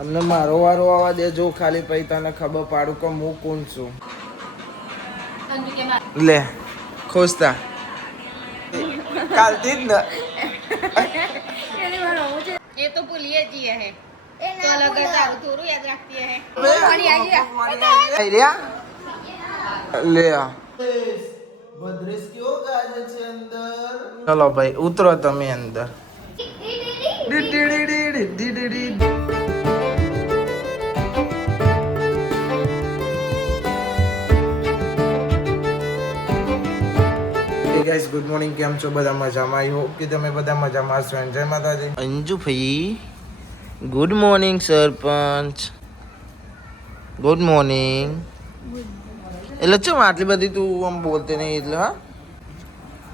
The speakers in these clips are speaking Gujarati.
અમને મારો વારો આવવા દેજો ખાલી પછી તને ખબર પાડું કે હું કોણ છું. લે ખુશ થા કાલથી જ ને ये तो भूलिए जी है तो अलग तारू थोरू याद रखती है લે ભદ્રેશ કેવો ગાજે છે અંદર. ચલો ભાઈ ઉતરો તમે અંદર. ગાઈસ ગુડ મોર્નિંગ, કેમ છો બધા? મજામાં? આઈ હોપ કે તમે બધા મજામાં છો. જય માતાજી. અંજુ ભાઈ ગુડ મોર્નિંગ. સરપંચ ગુડ મોર્નિંગ. એટલે ચમ આટલી બધી તું આમ બોલતે નહીં એટલે હા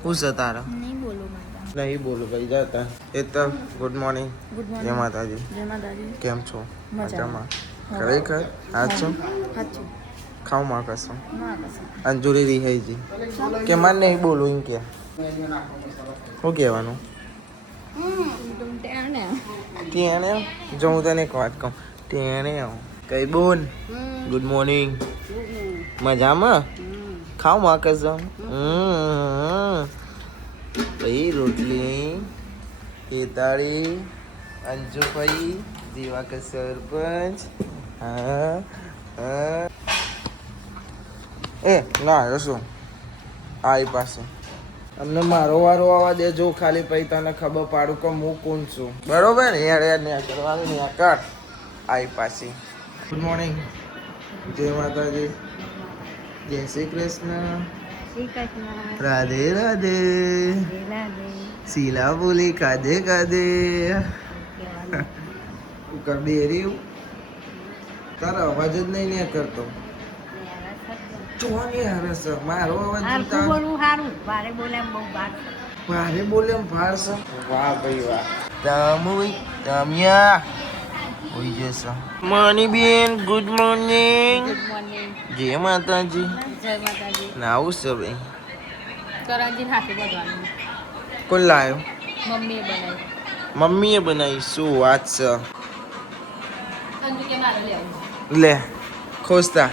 હું છે તારા નહીં બોલું ભાઈ જાતા એ તો ગુડ મોર્નિંગ. જય માતાજી. કેમ છો? મજામાં? ખરેખર હાચું ખાવ માં કશું અંજુરી રિહાઈજી કે મને નહીં બોલું એમ કે શું કહેવાનું? તેણે જો હું તને એક વાત કહું. તેણે કઈ બોલ ગુડ મોર્નિંગ. મજામાં? ખાવ માં કશું ભાઈ રોટલી કેતાળી અંજુભાઈ જેવા કે સરપંચ. હા હા એ ના શું આઈ પાસે અમને મારો વારો આવવા દેજો ખાલી પછી તને ખબર પાડું કે હું કોણ છું. બરોબર ને યાર યાર ને કરવાનું ને કર આઈ પાસે. Good morning. જય માતાજી. જય શ્રી કૃષ્ણ. રાધે રાધે. શીલા બોલી કાધે કાધે કર બેરી તારો અવાજ જ નહીં ને કરતો. મારો અવાજ ભારે બોલે એમ ભાર છે. વાહ ભાઈ વાહ. તમ્યા હોઈ જશે. મની બેન ગુડ મોર્નિંગ. જય માતાજી. ના આવું છે ભાઈ. કોણ લાવ્યો? મમ્મીએ બનાવી. શું વાત છે? લે ખુશ થા.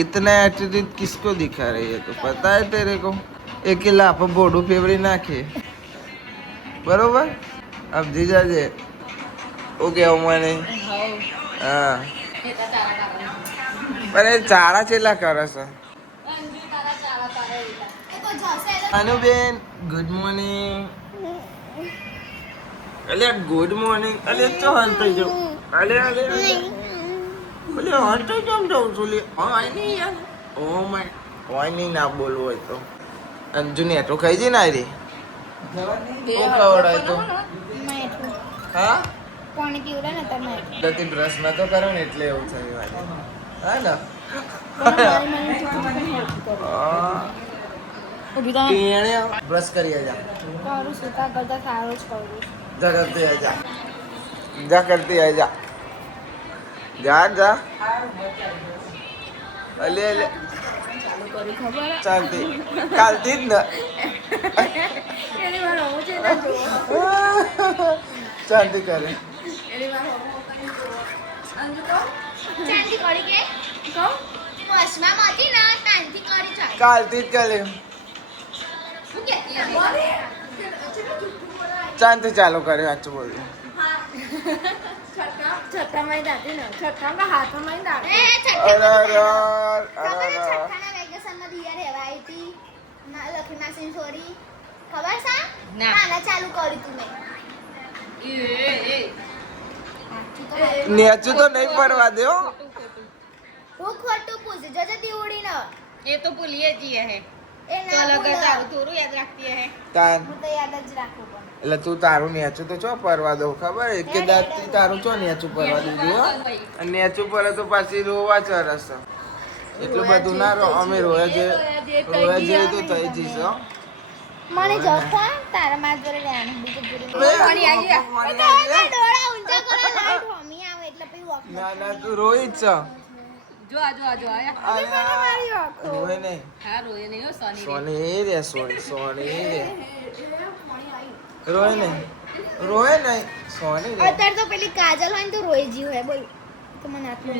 इतना एटीट्यूड किसको दिखा रही है? तो पता है तेरे को एक लाप बोडू फेवरी नाखे बरोबर. अब जीजा जे ओके મને હા પણ ચારા ચેલા કરે છે. Anuben good morning. અલે ગુડ મોર્નિંગ. અલે તો હંત જો અલે અલે બોલે હંતો કેમ જાઉં છું લે? હા નહીં યાર. ઓ માય કોઈ નહીં ના બોલવું હોય તો અંજુ ને તો ખાઈ જઈ ને રે ખવડાય તો હા પાણી પીવડે ને તમે દતી બ્રશ માં તો કરો ને એટલે એવું થયું હા ને બ્રશ કરી જા કરું સુતા કરતા સારો જ કરું જા કરતી જા જા કરતી જા જા જા અલે અલે ચાલતી કાલથી જ ને ચાલતી કરે કાલથી જ કરે ચાંદથી ચાલુ કરે. સાચું બોલ્યું. નેચું તો નહીં પડવા દે. ये तो भूलिए जी है तो अलग तारू थोरू याद रखती है એટલે તું તારું નેચું તો ચો પરવા દો ખબર કે દાંતથી તારું ચો નેચું પરવા દીધું હો. અને નેચું પર તો પાછી રોવા ચરસ એટલું બધું ના રો. અમે રોયા જે તો થઈ જઈશ. મને જોતા તારા માં જોડે લેવાનું બીજું જોડે ડોળા ઊંચા કરે લાઈટ હોમી આવે એટલે પછી વોક ના ના તું રોઈ જ છે. જો આયા રોય નહીં. હા રોય નહીં હો સોની સોની રે સોની રે રોય નહીં. રોય નહીં સોની રે. અત્યારે તો પેલી કાજલ હોય ને તો રોઈ જી હોય બોલ તો મને આટલું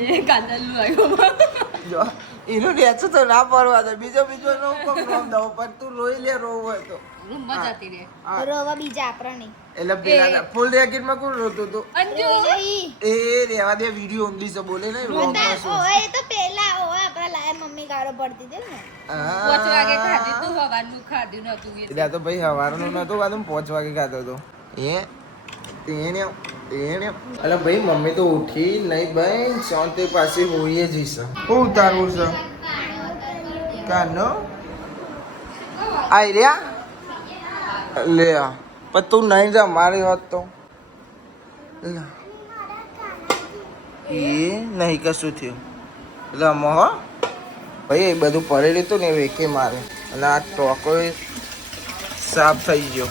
જો એનું રેચું તો ના પડવા દે બીજો નો કોમ નામ દો પણ તું રોઈ લે રોવું હોય તો હા. રોવા બીજા આપણા નહીં એટલે પેલા ફૂલ રેકેટ માં કોણ રોતું હતું રોઈ એ રેવા દે વિડિયો ઓનલી સે બોલે ને રોગ માં શું ઓય એ તો પેલા ઓય આપણા લાયર મમ્મી ગાળો પડતી હતી ને એટલે આ તો ભાઈ હવારનું નતું ખાધું 5 વાગે ખાતો હતો એ તેને અલે ભાઈ મમ્મી તો ઉઠી નહીં ભાઈ શાંતિ પાછી હોઈએ જઈશ હું ઉતારવું છે કાનો આઈ રહ્યા લે આ પણ તું નહીં જા મારી વાત તો લે. એ નહીં કશું થયું રમો હો ભાઈ એ બધું પડેલું હતું ને એ વેકે મારે અને આ ટોકો સાફ થઈ ગયો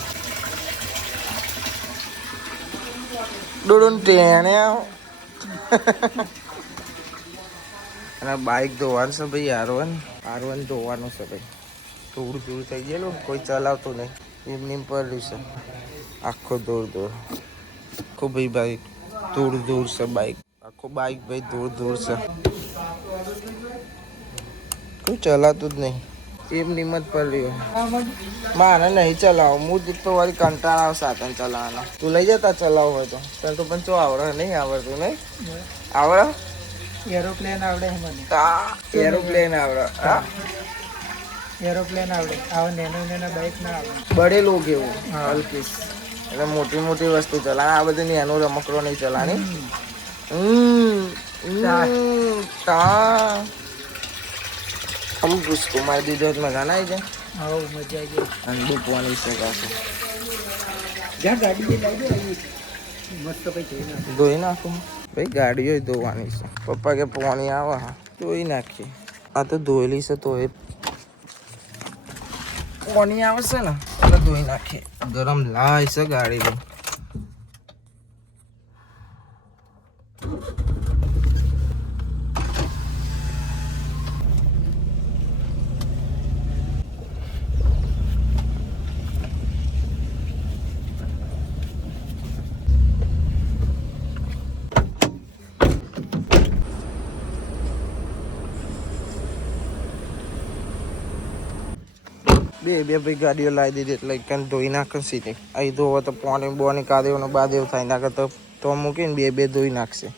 ડોડું ટેણે અને બાઇક ધોવાનું છે ભાઈ આરવન ધોવાનું છે ભાઈ થોડું દૂર થઈ ગયેલું કોઈ ચલાવતું નહીં એમની પડ્યું છે આખો દૂર આખું ભાઈ બાઇક દૂર છે બાઇક આખું બાઇક ભાઈ દૂર છે કોઈ ચલાવતું જ નહીં એમ નિમત પડ્યું મારે નહીં ચલાવું હું તો વળી કંટાળા આવે સાધન ચલાવવાનો તું લઈ જતા ચલાવવું હોય તો તને તો પણ શું આવડે નહીં આવડતું નહીં આવડે એરોપ્લેન આવડે મને એરોપ્લેન આવડે હા એરોપ્લેન આવડે આવા નાના બાઇક ના આવડે બડેલું કેવું હલકીસ એટલે મોટી વસ્તુ ચલાવે આ બધી એનો રમકડો નહીં ચલાની આમ પૂછતું મારી દીધો મજા ના આવી જાય આવો મજા આવી અને ડૂબવાની શકાશે જ્યાં ગાડી લઈ દે મસ્ત પછી ધોઈ નાખું ભાઈ ગાડીઓ ધોવાની છે પપ્પા કે પાણી આવે હા ધોઈ નાખીએ આ તો ધોયેલી છે તો એ પાણી આવશે ને એટલે ધોઈ નાખીએ ગરમ લાય છે ગાડી બી બે ભાઈ ગાડીઓ લાવી દીધી એટલે કંઈ ધોઈ નાખે સીધી અહીં ધોવો તો પાણી બોની કાદેવ ને બાદેવ થાય નાખે તો મૂકીને બે ધોઈ નાખશે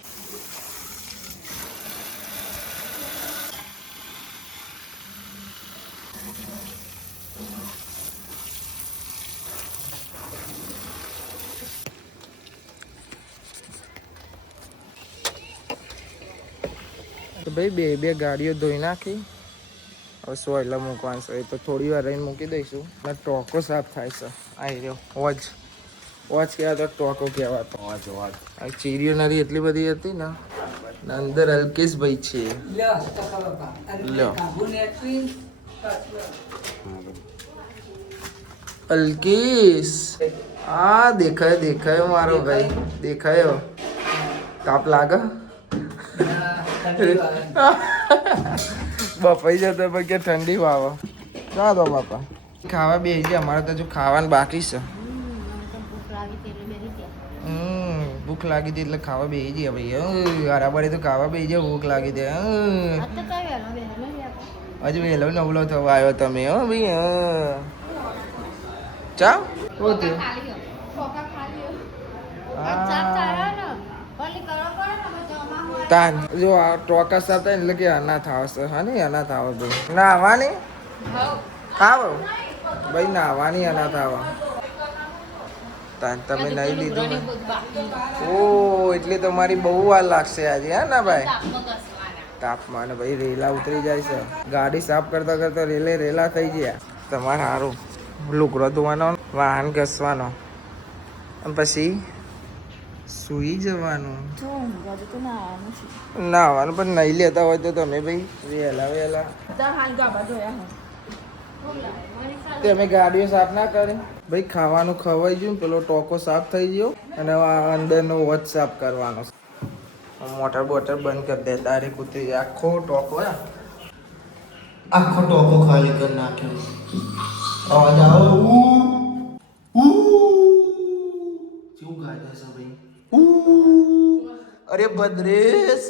તો ભાઈ બે ગાડીઓ ધોઈ નાખી હવે સોયલા મૂકવાનું છે એ તો થોડી વાર રહીને મૂકી દઈશું અને ટોકો સાફ થાય છે આવી રહ્યો વોચ કહેવાતો ટોકો કહેવાતો આ ચીરીઓ નરી એટલી બધી હતી ને અંદર અલ્કેશ ભાઈ છે લ્યો અલ્કેશ હા દેખાયો મારો ભાઈ દેખાયો તાપ લાગે બફાઈ જતો પણ કે ઠંડી વાવો ના દો બાપા ખાવા બેસી જાય અમારે તો હજુ ખાવાનું બાકી છે ભૂખ લાગી હતી એટલે ખાવા બેસી જાય ભાઈ બરાબર તો ખાવા બેસી જાય ભૂખ લાગી હતી હજુ વહેલો નવલો થવા આવ્યો તમે હો ભાઈ ચા પોતે તાન જો આ ટોકા સાથ થાય એટલે કે અનાથ આવશે હા ને અનાથ આવે ભાઈ નાવાની આવો ભાઈ નાવાની અનાથ આવા તાન તમે નહીં લીધું ને ઓ એટલે તમારી બહુ વાર લાગશે આજે હા ના ભાઈ તાપમાન ભાઈ રેલા ઉતરી જાય છે ગાડી સાફ કરતા કરતા રેલા થઈ ગયા તમારે સારું લુગડો ધોવાનો વાહન ઘસવાનો પછી સુઈ જવાનું નાવાનું પણ નહીં લેતા હોય તો તમે ભાઈ વહેલા તમે ગાડીઓ સાફ ના કરે ભાઈ ખાવાનું ખવાઈ ગયું પેલો ટોકો સાફ થઈ ગયો અને અંદરનો વોચ સાફ કરવાનો મોટર બોટર બંધ કરી દે ડાયરેક્ટ ઉતરી જાય આખો ટોકો ખાલી કરી નાખ્યો અવાજ આવે કેવું ગાજે છે ભાઈ? અરે ભદ્રેશ,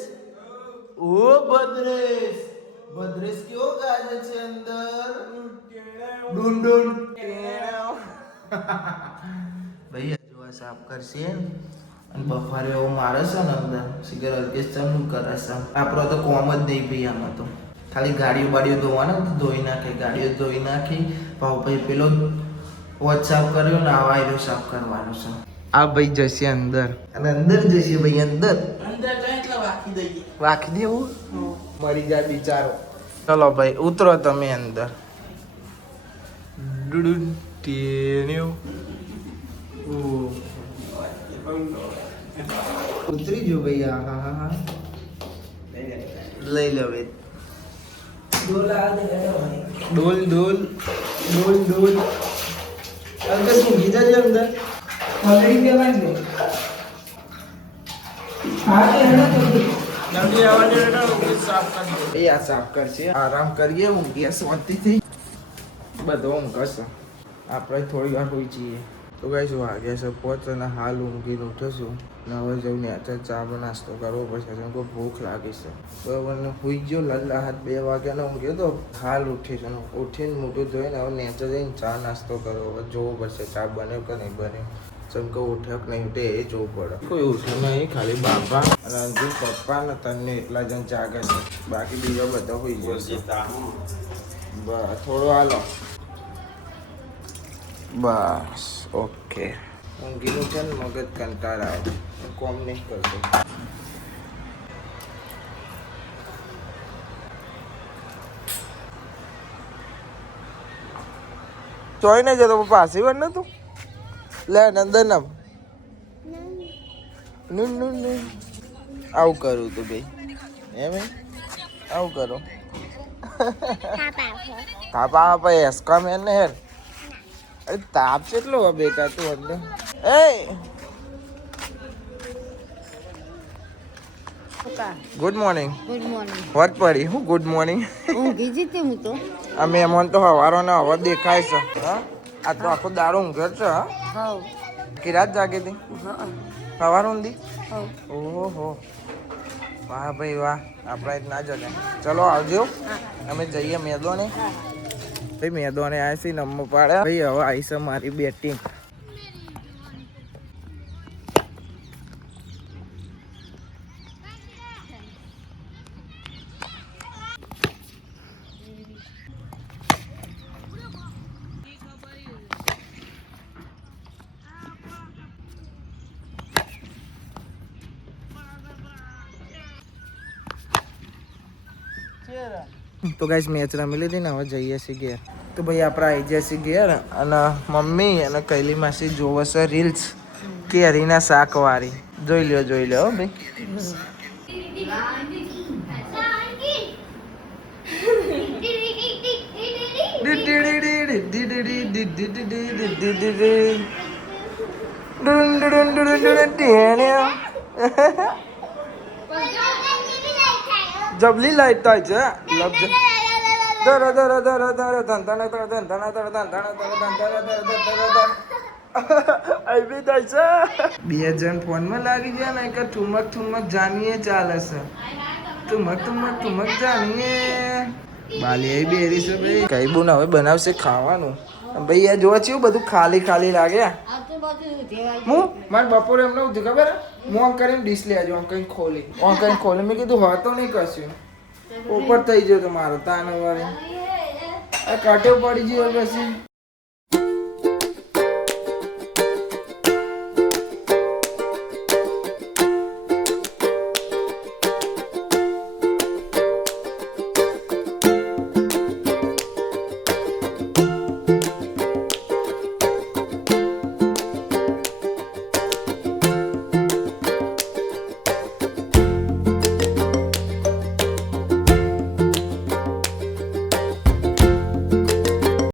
ઓ ભદ્રેશ, ભદ્રેશ કેવો ગાજે છે અંદર? ડુન ડુન ભાઈ હજુ આ સાફ કરશે અને બફારે એવો મારે છે ને અંદર સિગર અલ્કેશ ચમનું કરે છે. આપણો તો કોમ જ નહીં ભાઈ આમાં તો ખાલી ગાડીઓ બાડીઓ ધોવાના તો ધોઈ નાખે, ગાડીઓ ધોઈ નાખી ભાઈ પેલો વોચ સાફ કર્યો ને આ વાયરો સાફ કરવાનો છે. આ ભાઈ જશે અંદર અને અંદર જશે ભાઈ અંદર વાખી દેવું મરી જાય બિચારો. ચલો ભાઈ ઉતરો તમે અંદર. ડુડુન ટેન્યુ ઉતરી જો ભાઈ. હા હા હા લઈ લો ભાઈ. ડોલ ડોલ ડોલ ડોલ અંકલ શું કીધા છે અંદર ઓલરેડી દેવાની છે. હા તો હેડો તો જલ્દી આવવા દે સાફ કરી. આ સાફ કરશે, આરામ કરીએ, ઊંઘીએ શાંતિથી. બધો ઊંઘ કરશે, આપણે થોડી વાર હોઈ જઈએ. તો ગાઈસ વાગ્યા છે 5 અને હાલ ઊંઘીને ઉઠીશું ને હવે જઈને ચા નાસ્તો કરવો પડશે કેમ કે ભૂખ લાગી છે. બરાબર ને હોઈ ગયો લલ્લા હાથ 2 વાગ્યાનો ઊંઘ્યો તો હાલ ઉઠીશું. ઉઠીને મોટું ધોઈને હવે નેચે જઈને ચા નાસ્તો કરવો. હવે જોવું પડશે ચા બન્યો કે નહીં બન્યો. જેમ કે ઉઠ્યો કે નહીં ઉઠે એ જોવું પડે. કોઈ ઉઠ્યું નહીં, ખાલી બાપા અને અંજુ પપ્પા ને તને એટલા જણ જાગે છે, બાકી બીજા બધા હોઈ જશે. બસ થોડો હાલો બસ ઓકે. ઊંઘીનું છે ને મગજ કંટાળ આવે, કોમ નહીં કરતો. ચોઈ નહીં જતો પાછી વાર નતું લે નંદન નું નું નું આવું કરું તું ભાઈ એમ આવું કરો. થાપા ભાઈ એસકા મેન ને હેર. અરે તાપ કેટલો હોય બેટા તું અંદર. એ ગુડ મોર્નિંગ. Good morning. વટ પડી હું ગુડ મોર્નિંગ. ઊંઘી જતી હું તો. આ મહેમાન તો હવારો ને હવા દેખાય છે. હા આ તો આખો દારો ઊંઘે છે. હા કે રાત જાગી હતી સવાર ઊંધી. હા ઓહો વાહ ભાઈ વાહ. આપણા જ ના જને. ચલો આવજો અમે જઈએ મેદોને. ભાઈ મેદોને આવ્યા છે નંબર પાડે ભાઈ. હવે આવી છે મારી બેટિંગ. તો ગાઈસ મેચ રમી લીધી ને હવે જઈએ છીએ ઘેર. તો ભાઈ આપણે આવી જઈએ છીએ ઘેર અને મમ્મી અને કૈલી માસી જોવે છે રીલ્સ કેરીના શાક વાળી. જોઈ લ્યો હો ભાઈ. જબલી લાઈટ થાય છે. લબ ધર ધર ધર ધર ધન ધન ધર ધન ધન ધર ધન ધન ધર ધન ધર ધર ધર આવી થાય છે. 2 જણ ફોનમાં લાગી ગયા ને કે ઠુમક ઠુમક જાણીએ ચાલે છે. ઠુમક ઠુમક ઠુમક જાણીએ બાલી આવી બેરી છે ભાઈ. કઈ બુન હવે બનાવશે ખાવાનું. ભાઈ આ જોવા છું બધું ખાલી ખાલી લાગે. હું મારે બપોરે એમને ઉઠી ખબર હું આમ કરીને ડીશ લેજો આમ કઈ ખોલી મેં કીધું હોય તો નહીં કશું ઉપર થઈ ગયો તો મારો તાનો વાળી આ કાંટો પડી ગયો પછી